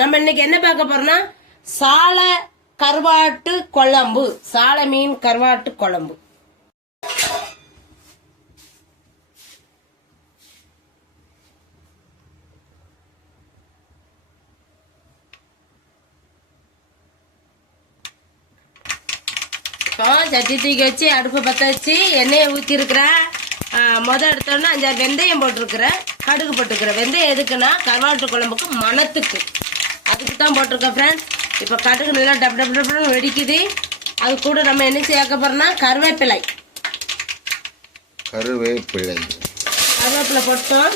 நம்ம இன்னைக்கு என்ன பார்க்க போறோம்னா சாலை கருவாட்டு குழம்பு. சாலை மீன் கருவாட்டு குழம்பு. சட்டி தூக்கி வச்சு அடுப்பு பற்ற வச்சு எண்ணெயை ஊற்றிருக்கிறேன் மொதல் முத எடுத்தோன்னா அஞ்சாறு வெந்தயம் போட்டிருக்கிறேன் கடுகு போட்டுக்கிறேன் வெந்தயம் எதுக்குன்னா கருவாட்டு குழம்புக்கு மணத்துக்கு. அதுக்கு தான் போட்டிருக்கேன் ஃப்ரெண்ட்ஸ் இப்போ கடுகு நல்லா டப் டப் டப்னு வெடிக்குது. அது கூட நம்ம என்ன சேர்க்க போறோம்னா கருவேப்பிலை. கருவேப்பிலை. கருவேப்பிலை போட்டோம்.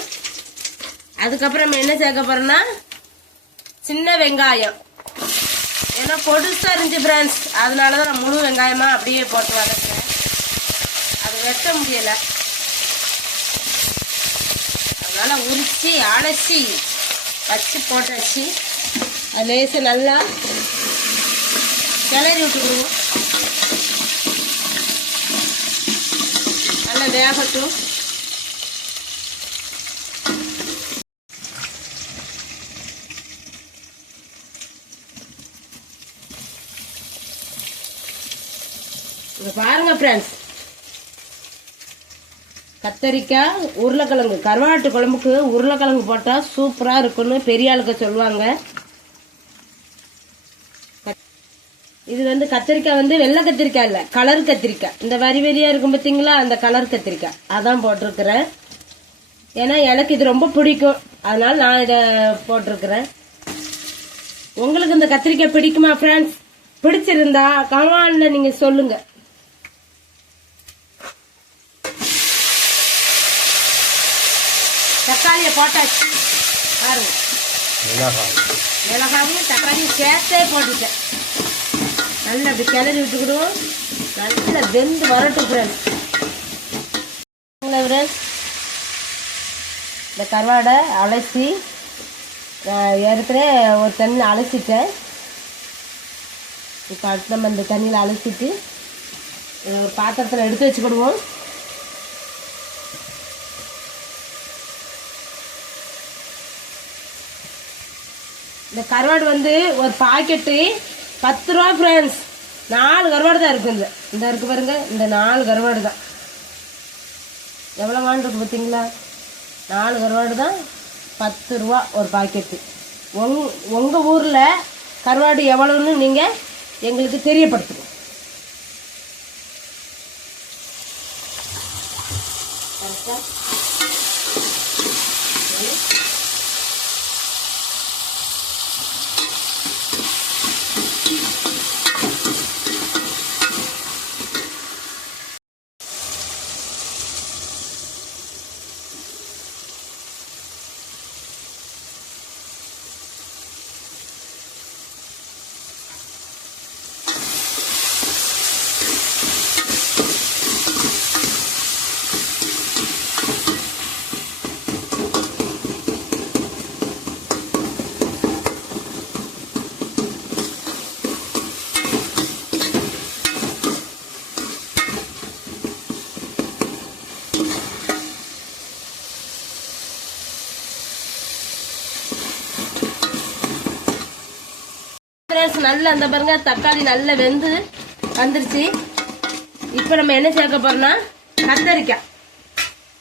அதுக்கப்புறம் நம்ம என்ன சேர்க்க போறோம்னா சின்ன வெங்காயம். ஏன்னா பொடுசா இருந்துச்சு ஃப்ரெண்ட்ஸ் அதனால தான் நான் முழு வெங்காயமா அப்படியே போட்டு வதக்குறேன். அது வெட்ட முடியல. அதனால உரிச்சு அலசி வச்சு போட்டாச்சு. லேசு நல்லா கிளறி விட்டுக்கிடுவோம் நல்லா வேகட்டும். பாருங்க ஃப்ரெண்ட்ஸ் கத்தரிக்காய் உருளைக்கிழங்கு கருவாட்டு குழம்புக்கு உருளைக்கிழங்கு போட்டால் சூப்பராக இருக்குன்னு பெரிய ஆளுக்க சொல்லுவாங்க. இது வந்து கத்திரிக்காய் வந்து வெள்ளை கத்திரிக்காய் இல்லை கலர் கத்திரிக்காய். இந்த வரி வரியா இருக்கும் பார்த்தீங்களா அந்த கலர் கத்திரிக்காய். அதான் போட்டிருக்கிறேன். ஏன்னா எனக்கு இது ரொம்ப பிடிக்கும். அதனால நான் இதை போட்டிருக்கிறேன். உங்களுக்கு இந்த கத்திரிக்காய் பிடிக்குமா ஃப்ரெண்ட்ஸ் பிடிச்சிருந்தா கமான்ல நீங்க சொல்லுங்க. தக்காளியை போட்டாச்சு. பாருங்க. மிளகாயும் தக்காளியும் சேர்த்தே போட்டுட்டேன். நல்லா அப்படி கிளறி விட்டுக்கிடுவோம். நல்லா வெந்து வரட்டும் ஃப்ரெண்ட்ஸ் ஃப்ரெண்ட்ஸ் இந்த கருவாடை அலசி ஏற்கனவே ஒரு தண்ணி அலசிட்டேன். இப்போ அடுத்து நம்ம இந்த தண்ணியில் அலசிட்டு ஒரு பாத்திரத்தில் எடுத்து வச்சுக்கிடுவோம். இந்த கருவாடு வந்து ஒரு பாக்கெட்டு பத்து ரூபா ஃப்ரெண்ட்ஸ் நாலு கருவாடு தான் இருக்குது இந்த இந்த இருக்கு பாருங்கள் இந்த நாலு கருவாடு தான். எவ்வளோ இருக்கு பார்த்தீங்களா? நாலு கருவாடு தான் பத்து ரூபா ஒரு பாக்கெட்டு உங் உங்கள் ஊரில் கருவாடு எவ்வளோன்னு நீங்கள் எங்களுக்கு தெரியப்படுத்துங்க. கரெக்டாக ஃப்ரெண்ட்ஸ் நல்லா அந்த பாருங்க தக்காளி நல்லா வெந்து வந்துருச்சு. இப்போ நம்ம என்ன சேர்க்க போறோம்னா கத்தரிக்காய்.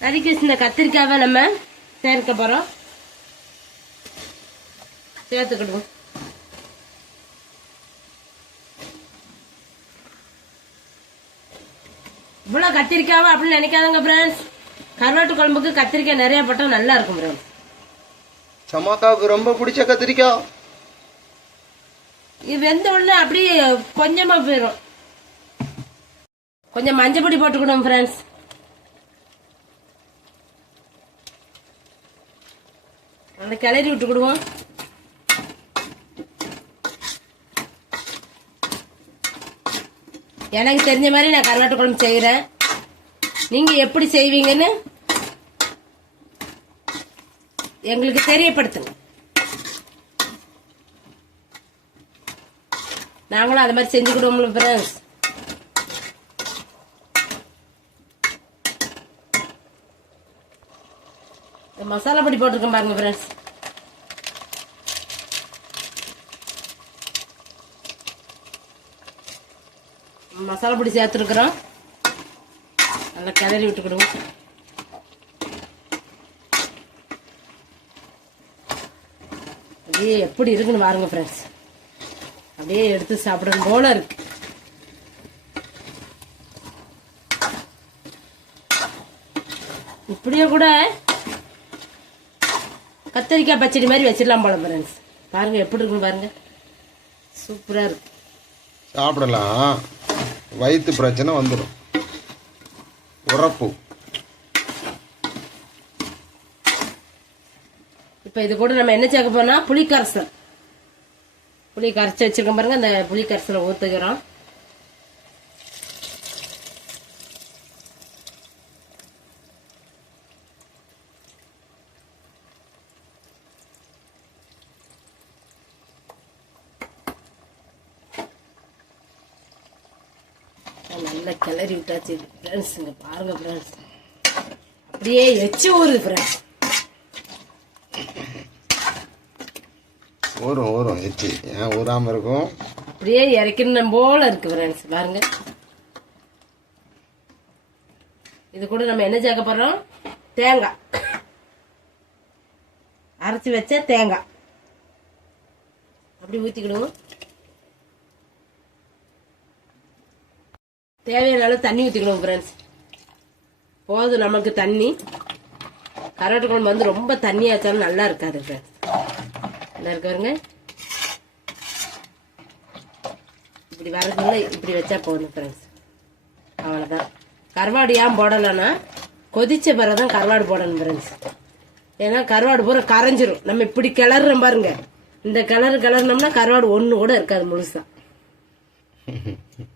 நறுக்கி வச்சிருந்த கத்திரிக்காவை நம்ம சேர்க்க போறோம். சேர்த்துக்கிடுவோம். இவ்வளோ கத்திரிக்காவா அப்படின்னு நினைக்காதங்க ஃப்ரெண்ட்ஸ் கருவாட்டு குழம்புக்கு கத்திரிக்காய் நிறைய போட்டால் நல்லா இருக்கும் ஃப்ரெண்ட்ஸ் சமாக்காவுக்கு ரொம்ப பிடிச்ச கத்திரிக்காய். இது வெந்த உடனே அப்படியே கொஞ்சமா போயிடும் கொஞ்சம் மஞ்சள் பொடி போட்டுக்கணும் ஃப்ரெண்ட்ஸ் அந்த கிளறி விட்டுக்கிடுவோம் எனக்கு தெரிஞ்ச மாதிரி நான் கருவாட்டு குழம்பு செய்கிறேன் நீங்கள் எப்படி செய்வீங்கன்னு எங்களுக்கு தெரியப்படுத்துங்க. நாங்களும் அது மாதிரி செஞ்சுக்கிடுவோம்ல ஃப்ரெண்ட்ஸ் மசாலா பொடி போட்டிருக்கேன் பாருங்க ஃப்ரெண்ட்ஸ் மசாலா பொடி சேர்த்துருக்குறோம். நல்லா கிளறி விட்டுக்கிடுவோம். அது எப்படி இருக்குன்னு பாருங்க ஃப்ரெண்ட்ஸ் அப்படியே எடுத்து சாப்பிடணும் போல இருக்கு. இப்படியே கூட கத்தரிக்காய் பச்சடி மாதிரி வச்சிடலாம் போல ஃப்ரெண்ட்ஸ் பாருங்க எப்படி இருக்குன்னு பாருங்க. சூப்பராக இருக்கு. சாப்பிடலாம். வயிற்று பிரச்சனை வந்துடும் உரப்பு. இப்போ இது கூட நம்ம என்ன சேர்க்க போனா புளி கரைசல் புளி கரைச்சி வச்சிருக்கோம் பாருங்க. அந்த புளி கரைசலை ஊற்றுக்கிறோம் நல்லா கிளறி விட்டாச்சு ஃப்ரெண்ட்ஸ் இங்கே பாருங்க ஃப்ரெண்ட்ஸ் அப்படியே எச்சு ஊறுது ஃப்ரெண்ட்ஸ் ஊறும் ஊறும் எச்சி. ஏன் ஊறாமல் இருக்கும்? அப்படியே இறக்கணும் போல இருக்கு ஃப்ரெண்ட்ஸ் பாருங்க. இது கூட நம்ம என்ன சேர்க்க போகிறோம் தேங்காய். அரைச்சி வச்ச தேங்காய். அப்படி ஊற்றிக்கிடுவோம் தேவையான தண்ணி ஊற்றிக்கணும் ஃப்ரெண்ட்ஸ் போதும் நமக்கு தண்ணி. கரோட்டு குழம்பு வந்து ரொம்ப தண்ணியாச்சாலும் நல்லா இருக்காது ஃப்ரெண்ட்ஸ் நல்லா இப்படி வரதுக்குள்ள இப்படி வச்சா போதும் ஃப்ரெண்ட்ஸ் அவ்வளோதான் கருவாடு ஏன் போடலைன்னா கொதிச்ச பிறகு தான் கருவாடு போடணும் ஃப்ரெண்ட்ஸ் ஏன்னா கருவாடு பூரா கரைஞ்சிரும். நம்ம இப்படி கிளறுறோம் பாருங்க. இந்த கிளறு கிளறினோம்னா கருவாடு ஒன்று கூட இருக்காது முழுசாக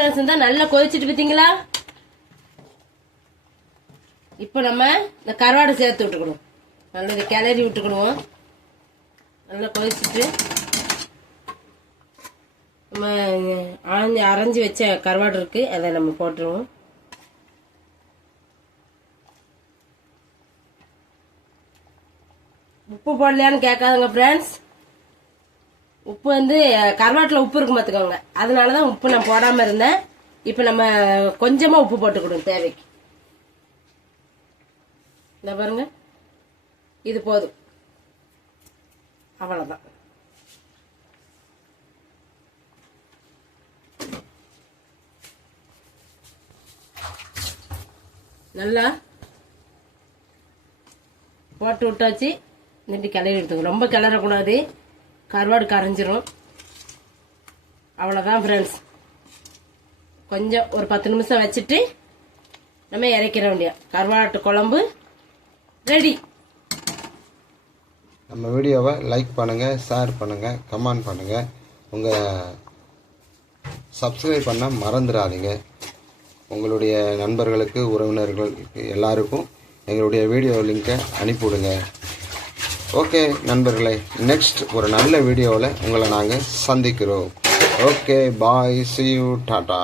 ஃப்ரெண்ட்ஸ் இருந்தா நல்லா கொதிச்சிட்டு பார்த்தீங்களா இப்போ நம்ம இந்த கருவாடை சேர்த்து விட்டுக்கணும். நல்லா இதை கிளறி விட்டுக்கணும். நல்லா கொதிச்சுட்டு நம்ம ஆஞ்சு அரைஞ்சி வச்ச கருவாடு இருக்கு அதை நம்ம போட்டுருவோம். உப்பு போடலையான்னு கேட்காதுங்க ஃப்ரெண்ட்ஸ் உப்பு வந்து கருவாட்டில் உப்பு இருக்கும் பார்த்துக்கோங்க அதனால தான் உப்பு நான் போடாமல் இருந்தேன். இப்போ நம்ம கொஞ்சமாக உப்பு போட்டுக்கிடும் தேவைக்கு. இந்த பாருங்க. இது போதும். அவ்வளோதான் நல்லா போட்டு விட்டாச்சு. நின்று கிளறி எடுத்துக்கணும் ரொம்ப கிளறக்கூடாது. கருவாடு கரைஞ்சிரும். அவ்வளோதான் ஃப்ரெண்ட்ஸ் கொஞ்சம் ஒரு பத்து நிமிஷம் வச்சுட்டு நம்ம இறக்கிற வேண்டிய கருவாட்டு குழம்பு ரெடி நம்ம வீடியோவை லைக் பண்ணுங்கள் ஷேர் பண்ணுங்கள் கமெண்ட் பண்ணுங்கள் உங்கள் சப்ஸ்கிரைப் பண்ண மறந்துடாதீங்க. உங்களுடைய நண்பர்களுக்கு உறவினர்களுக்கு எல்லாருக்கும் எங்களுடைய வீடியோ லிங்கை அனுப்பிவிடுங்க. ஓகே நண்பர்களே நெக்ஸ்ட் ஒரு நல்ல வீடியோவில் உங்களை நாங்கள் சந்திக்கிறோம். Okay bye see you ta-ta